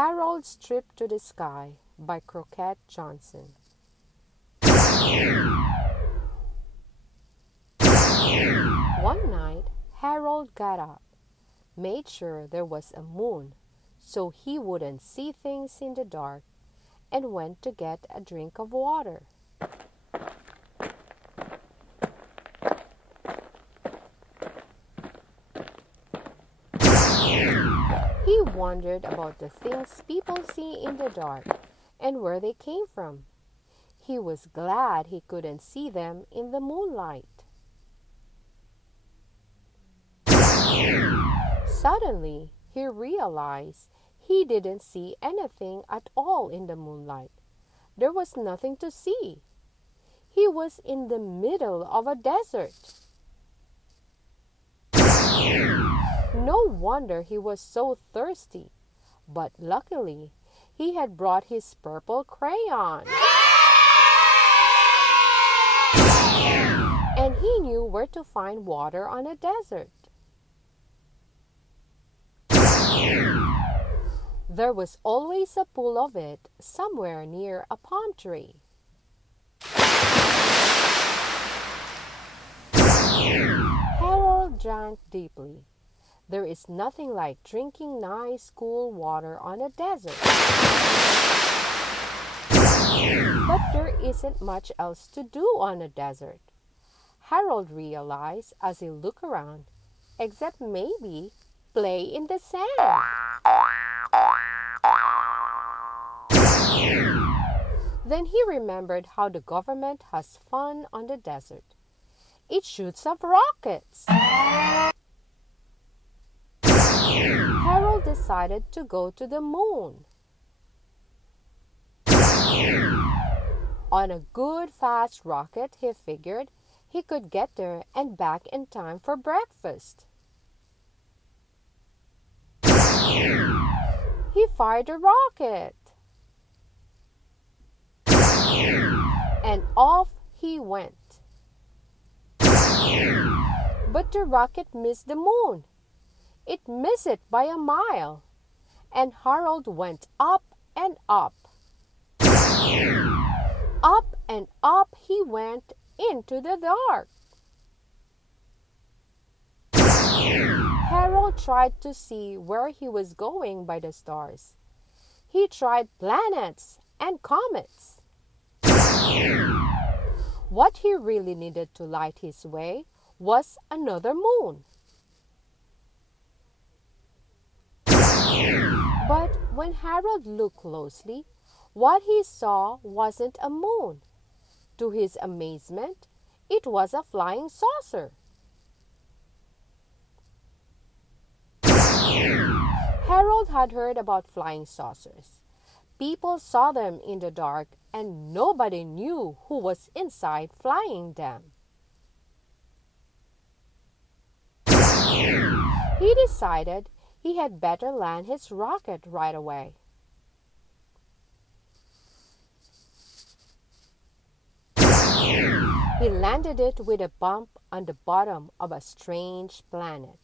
Harold's Trip to the Sky by Crockett Johnson. One night, Harold got up, made sure there was a moon so he wouldn't see things in the dark, and went to get a drink of water. He wondered about the things people see in the dark and where they came from. He was glad he couldn't see them in the moonlight. Suddenly, he realized he didn't see anything at all in the moonlight. There was nothing to see. He was in the middle of a desert. No wonder he was so thirsty. But luckily, he had brought his purple crayon. And he knew where to find water on a desert. There was always a pool of it somewhere near a palm tree. Harold drank deeply. There is nothing like drinking nice, cool water on a desert. But there isn't much else to do on a desert, Harold realized as he looked around, except maybe play in the sand. Then he remembered how the government has fun on the desert. It shoots up rockets. Harold decided to go to the moon. On a good fast rocket, he figured he could get there and back in time for breakfast. He fired the rocket. And off he went. But the rocket missed the moon. It missed it by a mile. And Harold went up and up. Up and up he went into the dark. Harold tried to see where he was going by the stars. He tried planets and comets. What he really needed to light his way was another moon. But when Harold looked closely, what he saw wasn't a moon. To his amazement, it was a flying saucer. Harold had heard about flying saucers. People saw them in the dark and nobody knew who was inside flying them. He decided he had better land his rocket right away. He landed it with a bump on the bottom of a strange planet.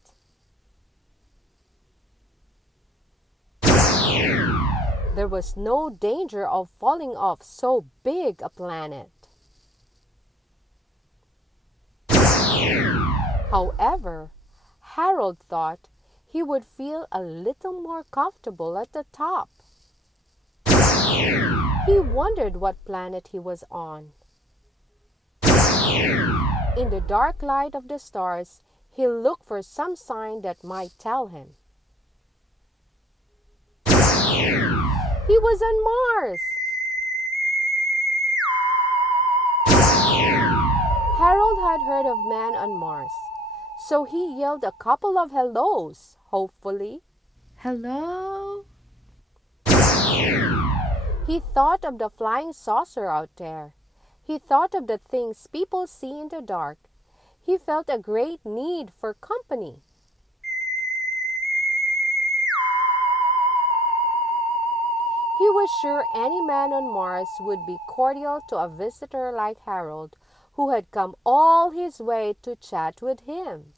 There was no danger of falling off so big a planet. However, Harold thought he would feel a little more comfortable at the top. He wondered what planet he was on. In the dark light of the stars, he looked for some sign that might tell him. He was on Mars. Harold had heard of man on Mars, so he yelled a couple of hellos, hopefully. Hello? He thought of the flying saucer out there. He thought of the things people see in the dark. He felt a great need for company. He was sure any man on Mars would be cordial to a visitor like Harold, who had come all his way to chat with him.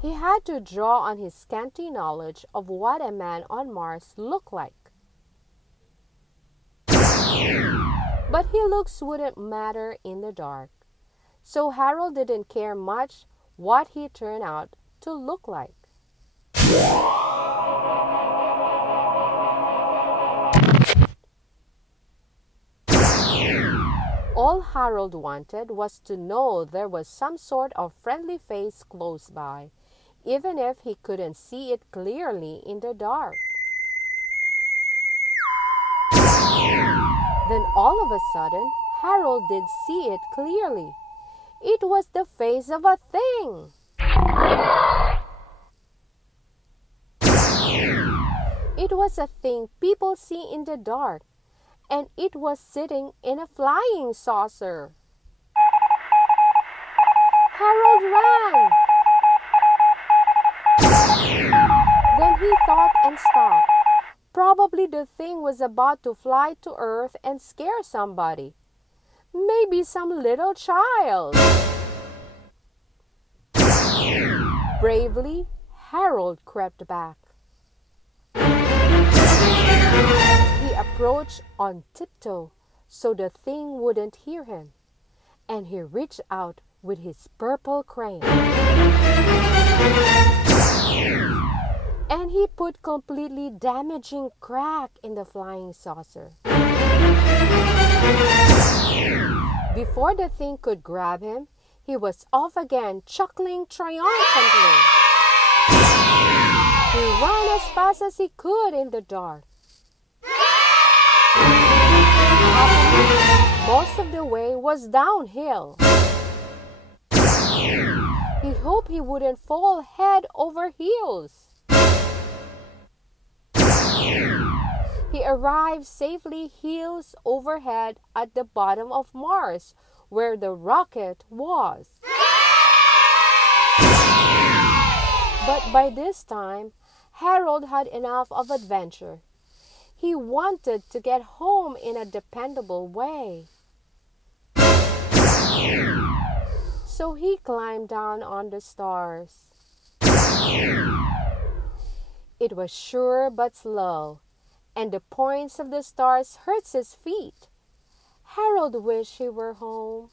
He had to draw on his scanty knowledge of what a man on Mars looked like. But his looks wouldn't matter in the dark, so Harold didn't care much what he turned out to look like. All Harold wanted was to know there was some sort of friendly face close by, even if he couldn't see it clearly in the dark. Then all of a sudden, Harold did see it clearly. It was the face of a thing. It was a thing people see in the dark, and it was sitting in a flying saucer. Harold ran. Then he thought and stopped. Probably the thing was about to fly to Earth and scare somebody. Maybe some little child. Bravely, Harold crept back. He approached on tiptoe so the thing wouldn't hear him, and he reached out with his purple crayon. And he put completely damaging crack in the flying saucer. Before the thing could grab him, he was off again, chuckling triumphantly. He ran as fast as he could in the dark. Most of the way was downhill. He hoped he wouldn't fall head over heels. He arrived safely heels overhead at the bottom of Mars, where the rocket was. But by this time, Harold had enough of adventure. He wanted to get home in a dependable way. So he climbed down on the stars. It was sure but slow, and the points of the stars hurt his feet. Harold wished he were home.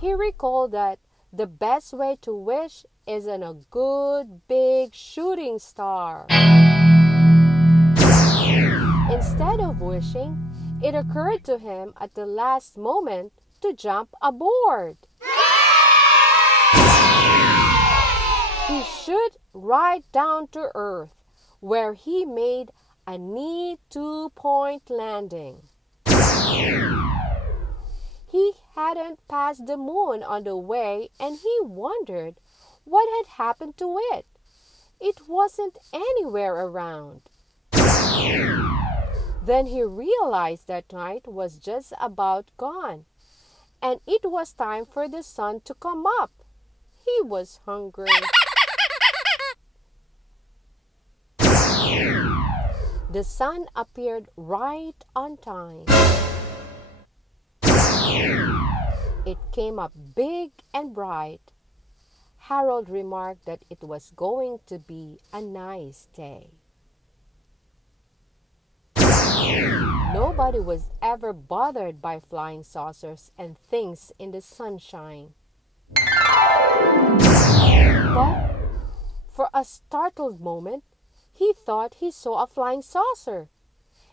He recalled that the best way to wish is on a good big shooting star. Instead of wishing, it occurred to him at the last moment to jump aboard. He shot right down to Earth, where he made a neat 2-point landing. He hadn't passed the moon on the way, and he wondered what had happened to it. It wasn't anywhere around. Then he realized that night was just about gone, and it was time for the sun to come up. He was hungry. The sun appeared right on time. It came up big and bright. Harold remarked that it was going to be a nice day. Nobody was ever bothered by flying saucers and things in the sunshine. But for a startled moment, he thought he saw a flying saucer.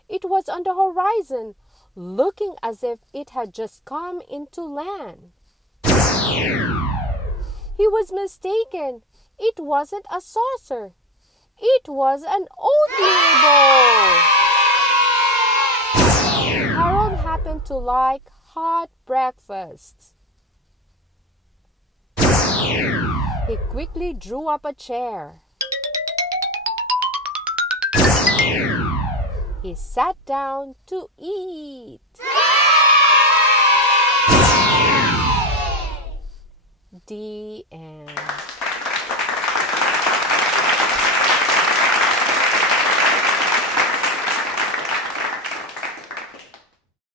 It was on the horizon, looking as if it had just come into land. He was mistaken. It wasn't a saucer. It was an oatmeal bowl. Harold happened to like hot breakfasts. He quickly drew up a chair. He sat down to eat. The end.